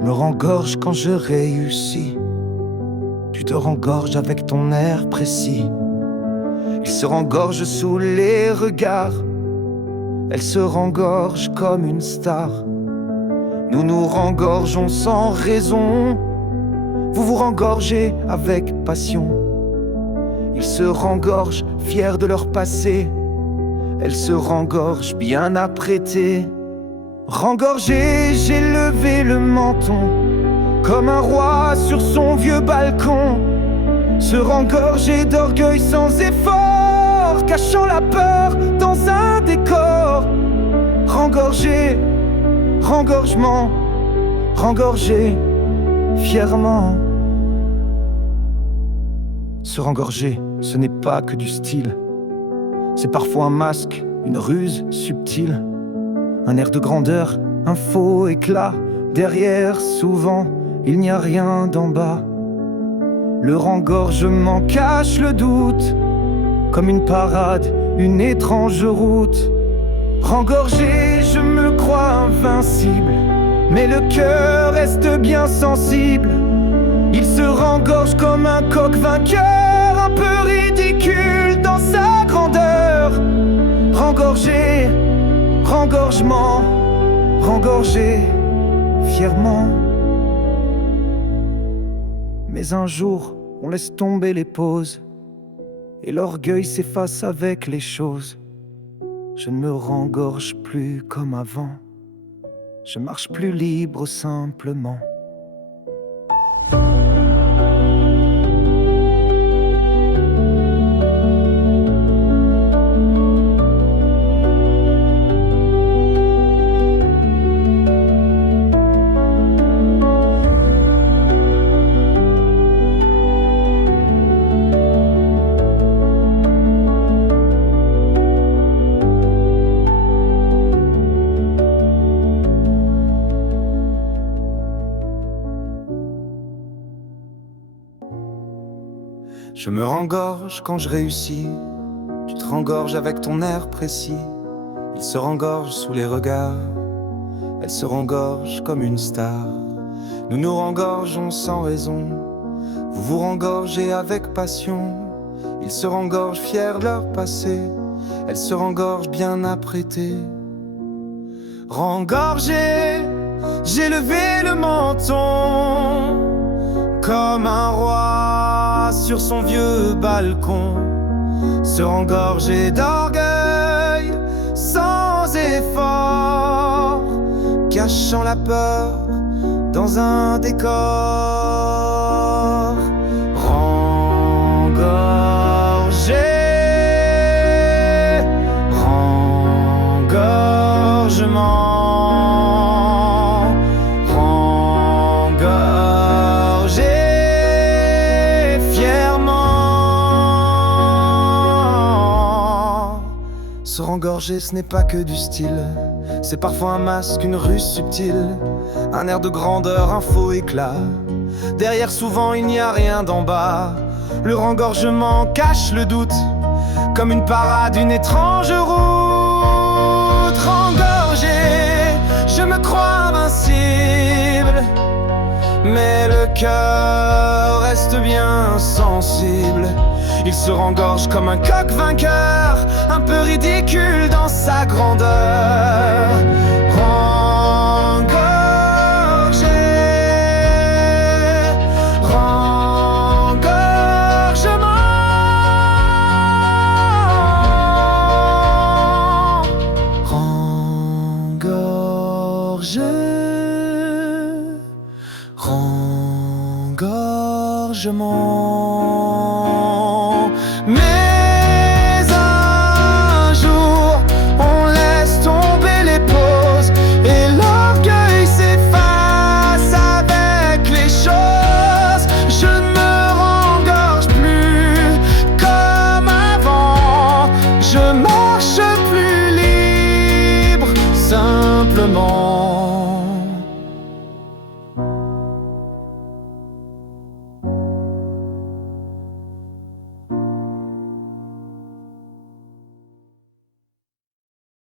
Je me rengorge quand je réussis. Tu te rengorges avec ton air précis. Il se rengorge sous les regards. Elle se rengorge comme une star. Nous nous rengorgeons sans raison. Vous vous rengorgez avec passion. Ils se rengorgent fiers de leur passé. Elle se rengorge bien apprêtée. Rengorgé, j'ai levé le menton, comme un roi sur son vieux balcon. Se rengorger d'orgueil sans effort, cachant la peur dans un décor. Rengorgé, rengorgement, rengorgé fièrement. Se rengorger, ce n'est pas que du style. C'est parfois un masque, une ruse subtile. Un air de grandeur, un faux éclat. Derrière, souvent, il n'y a rien d'en bas. Le rengorgement cache le doute, comme une parade, une étrange route. Rengorgé, je me crois invincible, mais le cœur reste bien sensible. Il se rengorge comme un coq vainqueur, un peu ridicule dans sa grandeur. Rengorgé, rengorgement, rengorgé fièrement. Mais un jour, on laisse tomber les pauses et l'orgueil s'efface avec les choses. Je ne me rengorge plus comme avant. Je marche plus libre simplement. Je me rengorge quand je réussis. Tu te rengorges avec ton air précis. Il se rengorge sous les regards. Elle se rengorge comme une star. Nous nous rengorgeons sans raison. Vous vous rengorgez avec passion. Ils se rengorgent fiers de leur passé. Elle se rengorge bien apprêtée. Rengorgé, j'ai levé le menton, comme un roi sur son vieux balcon. Se rengorger d'orgueil sans effort, cachant la peur dans un décor. Rengorger, rengorgement, se rengorger, ce n'est pas que du style. C'est parfois un masque, une ruse subtile. Un air de grandeur, un faux éclat. Derrière, souvent, il n'y a rien d'en bas. Le rengorgement cache le doute, comme une parade, une étrange route. Rengorgé, je me crois invincible, mais le cœur reste bien sensible. Il se rengorge comme un coq vainqueur, un peu ridicule dans sa grandeur. Rengorgé, rengorgement, rengorgé, rengorgement. Mais un jour, on laisse tomber les pauses et l'orgueil s'efface avec les choses. Je ne me rengorge plus comme avant. Je marche plus libre simplement.